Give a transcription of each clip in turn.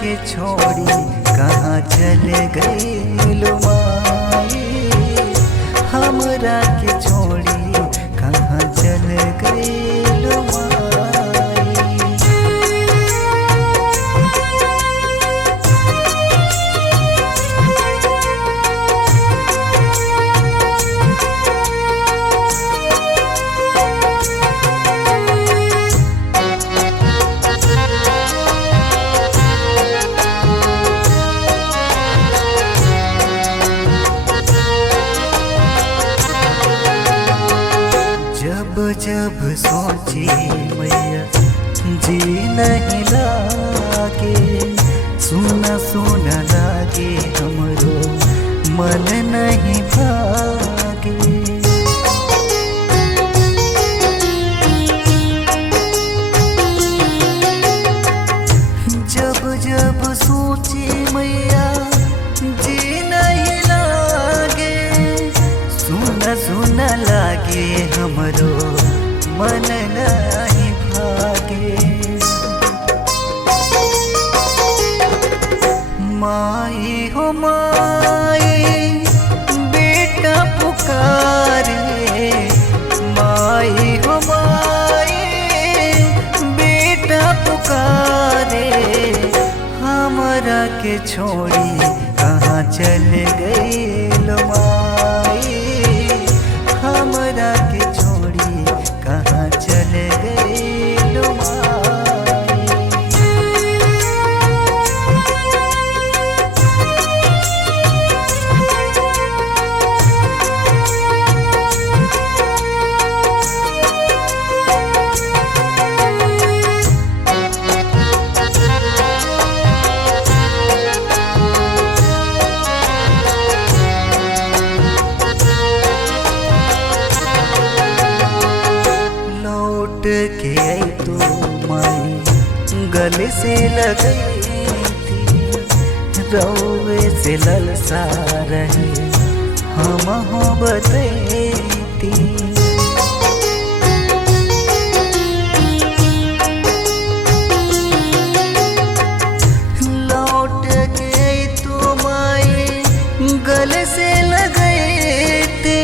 के छोड़ी कहाँ चले गई लो माई, हमरा के छोड़ी कहाँ चले गई लो माई। जब सोची मैया जी नहीं लागे, सुना सुना लागे हमरो मन नहीं भागे। जब जब सोची मैया जी नहीं लागे, सुना सुना लागे हमरो मन नहीं भागे। माई हो माई बेटा पुकारे, माई हो माई बेटा पुकारे, हमरा के छोड़ी कहाँ चले गई लो माई, हमरा के छोड़ी कहाँ चले गई लो माई। लौट के आई तो माई गले से लगई थी, रौवे से ललसा रहे हम हो बतैती। लौट के आई तो माई गले से लगई थी,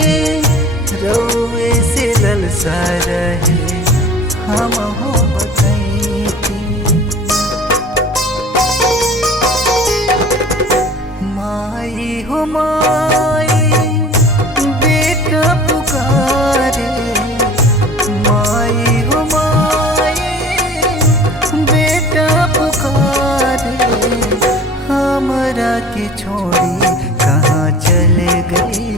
रौवे से ललसा रहे हम हो बतैती। माई हो माई बेटा पुकारे, माई हो माई बेटा पुकारे, हमरा के छोड़ी कहाँ चले गई